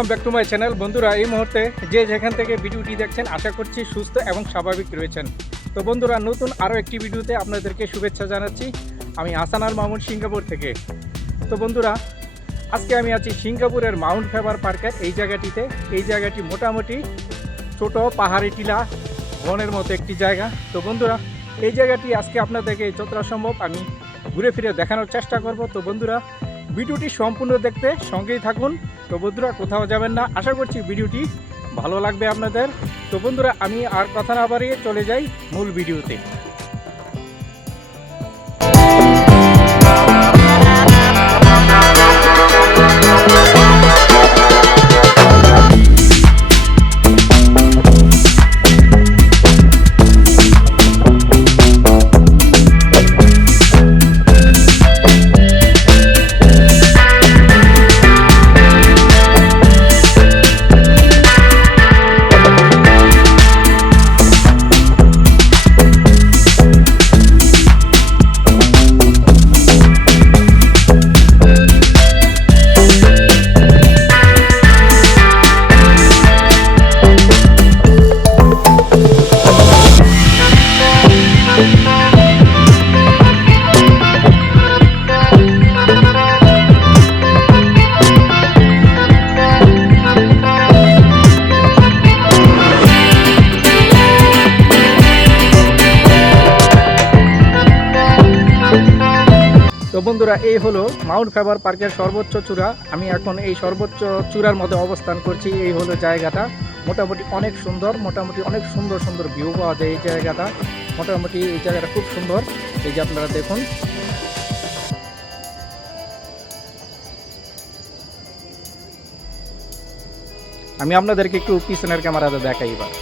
Welcome back to my channel বন্ধুরা, এই মুহূর্তে যে যেখান থেকে ভিডিওটি দেখছেন, আশা করছি সুস্থ এবং স্বাভাবিক রয়েছেন। তো বন্ধুরা, নতুন আরও একটি ভিডিওতে আপনাদেরকে শুভেচ্ছা জানাচ্ছি। আমি আসানার মামুন, সিঙ্গাপুর থেকে। তো বন্ধুরা, আজকে আমি আছি সিঙ্গাপুরের মাউন্ট ফেভার পার্কের এই জায়গাটিতে। এই জায়গাটি মোটামুটি ছোট পাহাড়ি টিলা, বনের মতো একটি জায়গা। তো বন্ধুরা, এই জায়গাটি আজকে আপনাদেরকে যতটা সম্ভব আমি ঘুরে ফিরে দেখানোর চেষ্টা করব। তো বন্ধুরা, ভিডিওটি সম্পূর্ণ দেখতে সঙ্গেই থাকুন। তো বন্ধুরা, কোথাও যাবেন না। আশা করছি ভিডিওটি ভালো লাগবে আপনাদের। তো বন্ধুরা, আমি আর কথা না বাড়িয়ে চলে যাই মূল ভিডিওতে। বন্ধুরা, এই হলো মাউন্ট ফেভার পার্কের সর্বোচ্চ চূড়া। আমি এখন এই সর্বোচ্চ চূড়ার মধ্যে অবস্থান করছি, এই হলো জায়গাটা। মোটামুটি অনেক সুন্দর, মোটামুটি অনেক সুন্দর সুন্দর ভিউ পাওয়া যায় এই জায়গাটা। মোটামুটি এই জায়গাটা খুব সুন্দর। এই যে আপনারা দেখুন। আমি আপনাদেরকে একটু পিছনের ক্যামেরাতে দেখাই এবার।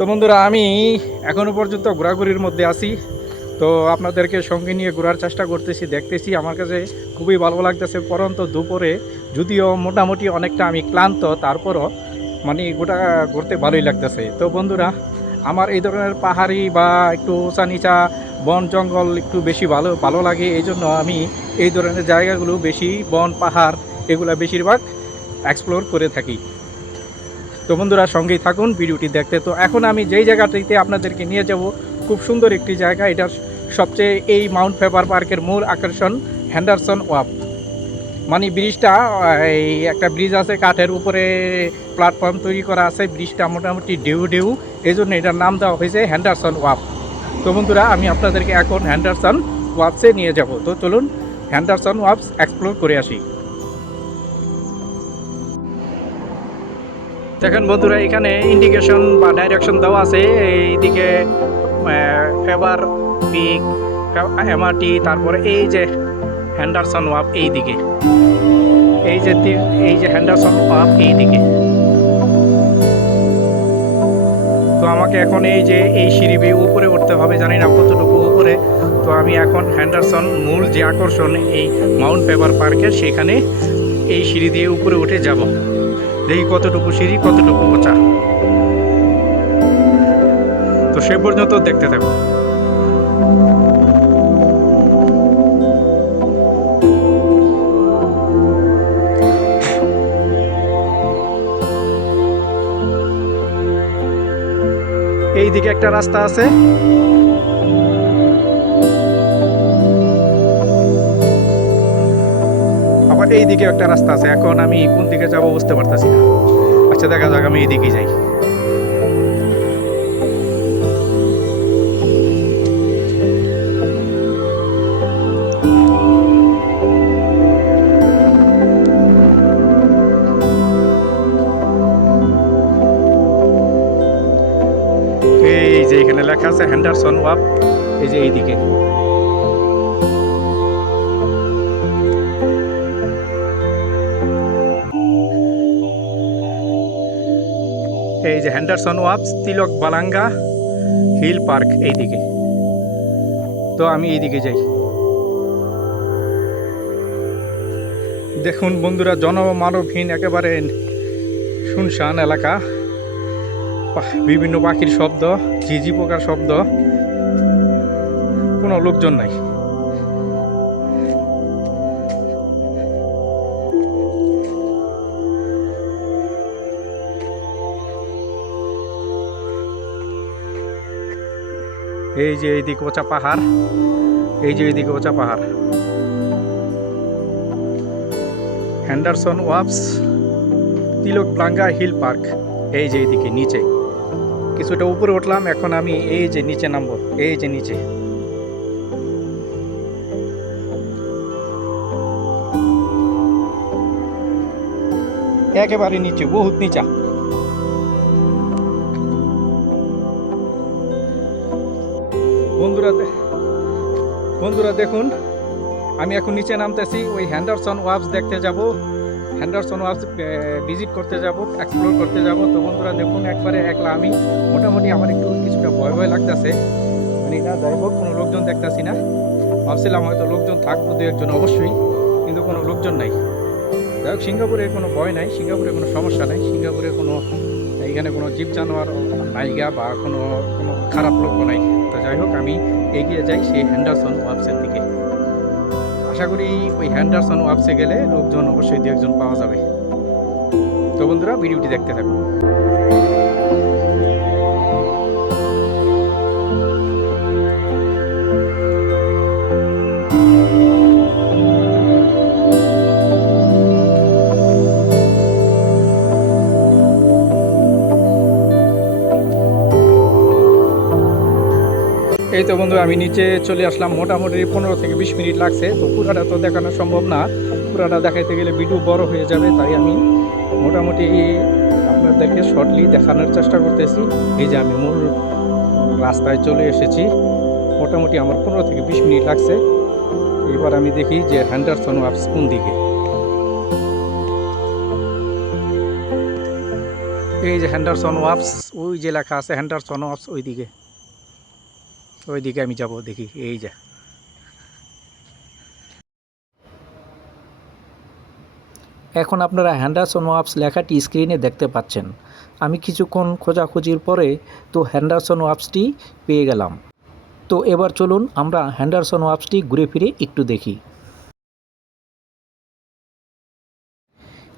তো বন্ধুরা, আমি এখনও পর্যন্ত ঘোরাঘুরির মধ্যে আছি। তো আপনাদেরকে সঙ্গে নিয়ে ঘোরার চেষ্টা করতেছি, দেখতেছি। আমার কাছে খুবই ভালো লাগতেছে, পরন্ত দুপুরে। যদিও মোটামুটি অনেকটা আমি ক্লান্ত, তারপরও মানে গোটা ঘুরতে ভালোই লাগতেছে। তো বন্ধুরা, আমার এই ধরনের পাহাড়ি বা একটু উঁচা নিচা বন, জঙ্গল একটু বেশি ভালো ভালো লাগে। এই জন্য আমি এই ধরনের জায়গাগুলো বেশি, বন, পাহাড়, এগুলো বেশিরভাগ এক্সপ্লোর করে থাকি। তো বন্ধুরা সঙ্গেই থাকুন, ভিডিওটি দেখতে। তো এখন আমি যেই জায়গাটিতে আপনাদেরকে নিয়ে যাব, খুব সুন্দর একটি জায়গা। এটা সবচেয়ে এই মাউন্ট ফেভার পার্কের মূল আকর্ষণ, হ্যান্ডারসন ওয়াপ মানে ব্রিজটা, এই একটা ব্রিজ আছে কাঠের উপরে প্ল্যাটফর্ম তৈরি করা আছে। ব্রিজটা মোটামুটি ঢেউ ঢেউ। এই জন্য এটার নাম দেওয়া হয়েছে হ্যান্ডারসন ওয়াপ তো বন্ধুরা, আমি আপনাদেরকে এখন হ্যান্ডারসন ওয়াপসে নিয়ে যাব। তো চলুন, হ্যান্ডারসন ওয়াপস এক্সপ্লোর করে আসি। দেখেন বন্ধুরা, এখানে ইন্ডিকেশন বা ডাইরেকশন দেওয়া আছে। এইদিকে ফেভার পিক এমআরটি তারপরে এই যে হ্যান্ডারসন ওয়াপ এই দিকে এই যে এই যে হ্যান্ডারসন ওয়াপ এই দিকে তো আমাকে এখন এই যে, এই সিঁড়ি বেয়ে উপরে উঠতে হবে, জানি না কতটুকু উপরে। তো আমি এখন হ্যান্ডারসন মূল যে আকর্ষণ এই মাউন্ট পেপার পার্কে সেখানে এই সিঁড়ি দিয়ে উপরে উঠে যাব। দেখি কতটুকু সিঁড়ি কতটুকু মোচা। তো সে পর্যন্ত দেখতে থাকো। এইদিকে একটা রাস্তা আছে। এই দিকে একটা রাস্তা আছে। এখন আমি কোন দিকে যাব বুঝতে পারতাছি না। আচ্ছা দেখা যাক, আমি এই দিকে যাই। এই যে এখানে লেখা আছে, হ্যান্ডারসন ওয়াপ এই যে এইদিকে। এই যে Henderson Waves Telok Blangah Hill Park এইদিকে। তো আমি এইদিকে যাই। দেখুন বন্ধুরা, জনমানবহীন একেবারে শুনশান এলাকা। বিভিন্ন পাখির শব্দ, ঝিঝি পোকার শব্দ। কোনো লোকজন নাই। এই যে এইদিকে ওচা পাহাড়, এই যে এইদিকে ওচা পাহাড়। Henderson Waves, Telok Blangah Hill Park, এই যে এইদিকে নিচে। কিছুটা উপরে উঠলাম, এখন আমি এই যে নিচে নামবো, এই যে নিচে। একেবারে নিচে, বহুত নিচা। বন্ধুরা বন্ধুরা দেখুন, আমি এখন নিচে নামতেছি, ওই হ্যান্ডারসন ওয়াবস দেখতে যাব। হ্যান্ডারসন ওয়াবস ভিজিট করতে যাব এক্সপ্লোর করতে যাব। তো বন্ধুরা দেখুন, একবারে একলা আমি। মোটামুটি আমার একটু কিছুটা ভয় ভয় লাগতেছে। মানে না, যাই হোক, কোনো লোকজন দেখতেছি না। ভাবছিলাম হয়তো লোকজন থাকব দু একজন অবশ্যই, কিন্তু কোনো লোকজন নাই। যাই হোক, সিঙ্গাপুরে কোনো ভয় নাই, সিঙ্গাপুরে কোনো সমস্যা নাই। সিঙ্গাপুরে কোনো এখানে কোনো জীব জানোয়ার নাইগা বা কোনো কোনো খারাপ লোকও নাই। তো যাই হোক, আমি এগিয়ে যাই সেই হ্যান্ডারসন ওয়াবসের দিকে। আশা করি ওই হ্যান্ডারসন ওয়াবসে গেলে লোকজন অবশ্যই দু একজন পাওয়া যাবে। তো বন্ধুরা, ভিডিওটি দেখতে থাকুন। এই তো বন্ধু আমি নিচে চলে আসলাম। মোটামুটি পনেরো থেকে বিশ মিনিট লাগছে। তো পুরাটা তো দেখানো সম্ভব না। পুরাটা দেখাইতে গেলে ভিডিও বড় হয়ে যাবে, তাই আমি মোটামুটি আপনাদেরকে শর্টলি দেখানোর চেষ্টা করতেছি। এই যে আমি মূল রাস্তায় চলে এসেছি। মোটামুটি আমার পনেরো থেকে বিশ মিনিট লাগছে। এবার আমি দেখি যে হ্যান্ডারসন ওয়াপস কোন দিকে। এই যে হ্যান্ডারসন ওয়াপস ওই যে লেখা আছে হ্যান্ডারসন ওয়াপস ওই দিকে ওই দিকে আমি যাব, দেখি, এই যা। এখন আপনারা হ্যান্ডারসন ওয়াপস লেখাটি স্ক্রিনে দেখতে পাচ্ছেন। আমি কিছুক্ষণ খোঁজাখুঁজির পরে তো হ্যান্ডারসন ওয়াপসটি পেয়ে গেলাম। তো এবার চলুন আমরা হ্যান্ডারসন ওয়াপসটি ঘুরে ফিরে একটু দেখি।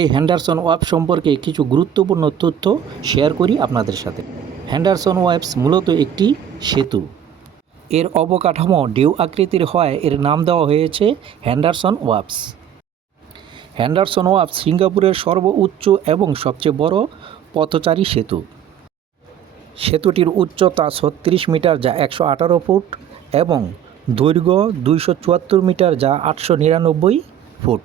এই হ্যান্ডারসন ওয়াপ সম্পর্কে কিছু গুরুত্বপূর্ণ তথ্য শেয়ার করি আপনাদের সাথে। হ্যান্ডারসন ওয়াপস মূলত একটি সেতু। এর অবকাঠামো ঢেউ আকৃতির হওয়ায় এর নাম দেওয়া হয়েছে হ্যান্ডারসন ওয়াপস। হ্যান্ডারসন ওয়াপস সিঙ্গাপুরের সর্বোচ্চ এবং সবচেয়ে বড় পথচারী সেতু। সেতুটির উচ্চতা ছত্রিশ মিটার যা একশো আঠারো ফুট এবং দৈর্ঘ্য দুইশো চুয়াত্তর মিটার যা আটশো নিরানব্বই ফুট।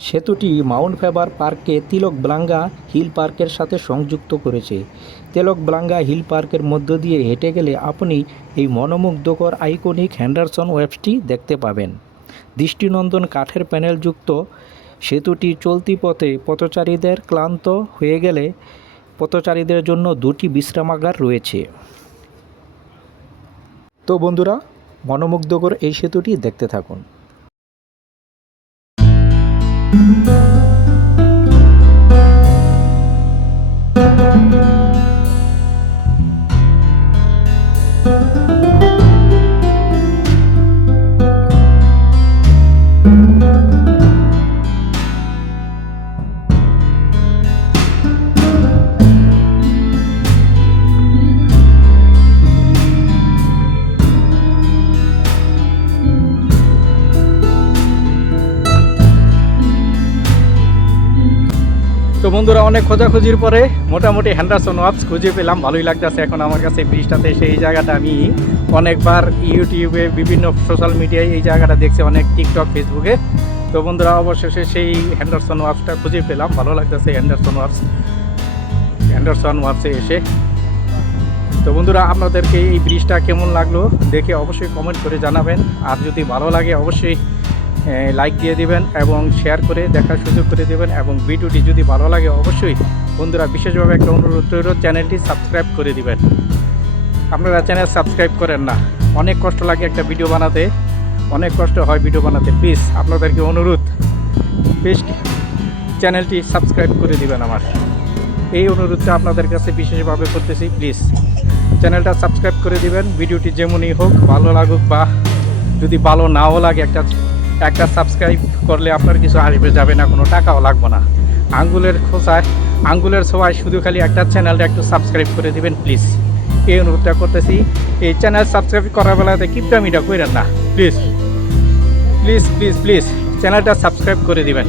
সেতুটি মাউন্ট ফেবার পার্ককে তিলক ব্লাঙ্গা হিল পার্কের সাথে সংযুক্ত করেছে। তিলক ব্লাঙ্গা হিল পার্কের মধ্য দিয়ে হেঁটে গেলে আপনি এই মনোমুগ্ধকর আইকনিক হ্যান্ডারসন ওয়েবসটি দেখতে পাবেন। দৃষ্টিনন্দন কাঠের প্যানেলযুক্ত সেতুটি চলতি পথে পথচারীদের ক্লান্ত হয়ে গেলে পথচারীদের জন্য দুটি বিশ্রামাগার রয়েছে। তো বন্ধুরা, মনোমুগ্ধকর এই সেতুটি দেখতে থাকুন। বন্ধুরা, অনেক খোঁজাখুঁজির পরে মোটামুটি হ্যান্ডারসন ওয়াপস খুঁজে পেলাম। ভালোই লাগতেছে। এখন আমার কাছে ব্রিজটাতে সেই জায়গাটা আমি অনেকবার ইউটিউবে, বিভিন্ন সোশ্যাল মিডিয়ায় এই জায়গাটা দেখছি, অনেক টিকটক ফেসবুকে তো বন্ধুরা, অবশেষে সেই হ্যান্ডারসন ওয়াপসটা খুঁজে পেলাম। ভালো লাগতেছে হ্যান্ডারসন ওয়াপস হ্যান্ডারসন ওয়াপসে এসে। তো বন্ধুরা, আপনাদেরকে এই ব্রিজটা কেমন লাগল দেখে অবশ্যই কমেন্ট করে জানাবেন। আর যদি ভালো লাগে, অবশ্যই লাইক দিয়ে দিবেন এবং শেয়ার করে দেখার সুযোগ করে দেবেন এবং ভিডিওটি যদি ভালো লাগে অবশ্যই বন্ধুরা বিশেষভাবে একটা অনুরোধ রইল, চ্যানেলটি সাবস্ক্রাইব করে দিবেন। আপনারা চ্যানেল সাবস্ক্রাইব করেন না। অনেক কষ্ট লাগে একটা ভিডিও বানাতে। অনেক কষ্ট হয় ভিডিও বানাতে। প্লিজ আপনাদেরকে অনুরোধ প্লিজ চ্যানেলটি সাবস্ক্রাইব করে দিবেন আমার। এই অনুরোধটা আপনাদের কাছে বিশেষভাবে করতেছি। প্লিজ চ্যানেলটা সাবস্ক্রাইব করে দিবেন। ভিডিওটি যেমনই হোক, ভালো লাগুক বা যদি ভালো নাও লাগে একটা একটা সাবস্ক্রাইব করলে আপনার কিছু আসবে, যাবে না, কোনো টাকাও লাগবে না। আঙ্গুলের খোঁচায়, আঙ্গুলের সবাই শুধু খালি একটা চ্যানেলটা একটু সাবস্ক্রাইব করে দিবেন প্লিজ এই অনুরোধটা করতেছি, এই চ্যানেল সাবস্ক্রাইব করার বেলাতে কিপটামিটা করেন না প্লিজ প্লিজ প্লিজ প্লিজ চ্যানেলটা সাবস্ক্রাইব করে দিবেন।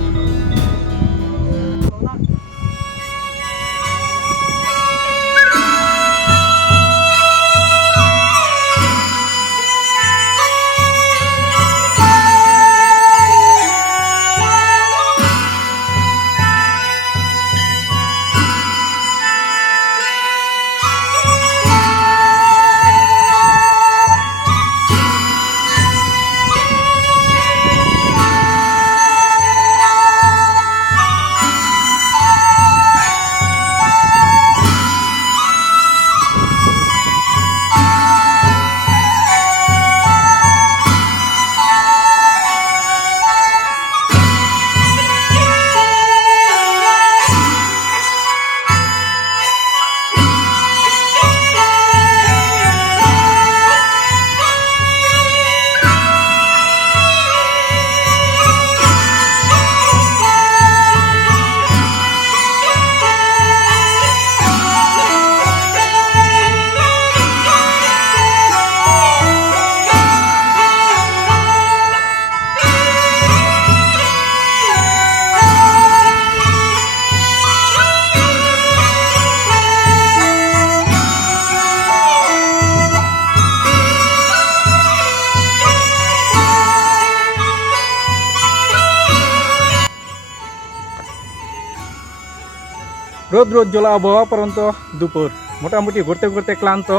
রোদ জোলা আবহাওয়া পর্যন্ত দুপুর। মোটামুটি ঘুরতে ঘুরতে ক্লান্ত।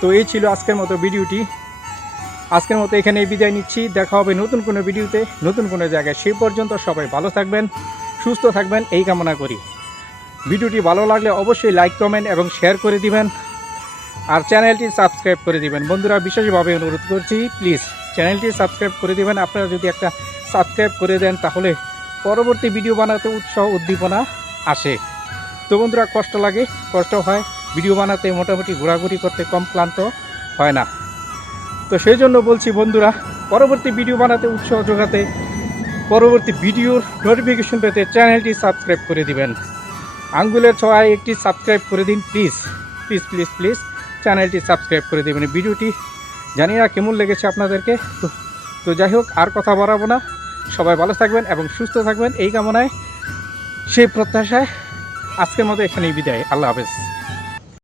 তো এই ছিল আজকের মতো ভিডিওটি। আজকের মতো এখানে বিদায় নিচ্ছি। দেখা হবে নতুন কোনো ভিডিওতে, নতুন কোনো জায়গায়। সেই পর্যন্ত সবাই ভালো থাকবেন, সুস্থ থাকবেন, এই কামনা করি। ভিডিওটি ভালো লাগলে অবশ্যই লাইক কমেন্ট এবং শেয়ার করে দিবেন। আর চ্যানেলটি সাবস্ক্রাইব করে দিবেন। বন্ধুরা, বিশেষভাবে অনুরোধ করছি প্লিজ চ্যানেলটি সাবস্ক্রাইব করে দিবেন। আপনারা যদি একটা সাবস্ক্রাইব করে দেন, তাহলে পরবর্তী ভিডিও বানাতে উৎসাহ, উদ্দীপনা আসে। তো বন্ধুরা, কষ্ট লাগে কষ্ট হয়। ভিডিও বানাতে মোটামুটি ঘোরাঘুরি করতে কম ক্লান্ত হয় না। তো সেই জন্য বলছি বন্ধুরা, পরবর্তী ভিডিও বানাতে, উৎসাহ যোগাতে, পরবর্তী ভিডিওর নোটিফিকেশন পেতে চ্যানেলটি সাবস্ক্রাইব করে দিবেন। আঙ্গুলের ছোঁয়ায় একটি সাবস্ক্রাইব করে দিন প্লিজ প্লিজ প্লিজ প্লিজ চ্যানেলটি সাবস্ক্রাইব করে দেবেন। ভিডিওটি জানি না কেমন লেগেছে আপনাদেরকে, তো তো যাই হোক, আর কথা বাড়াবো না। সবাই ভালো থাকবেন এবং সুস্থ থাকবেন, এই কামনায়, সেই প্রত্যাশায় আজকের মতো এখানেই বিদায়। আল্লাহ হাফেজ।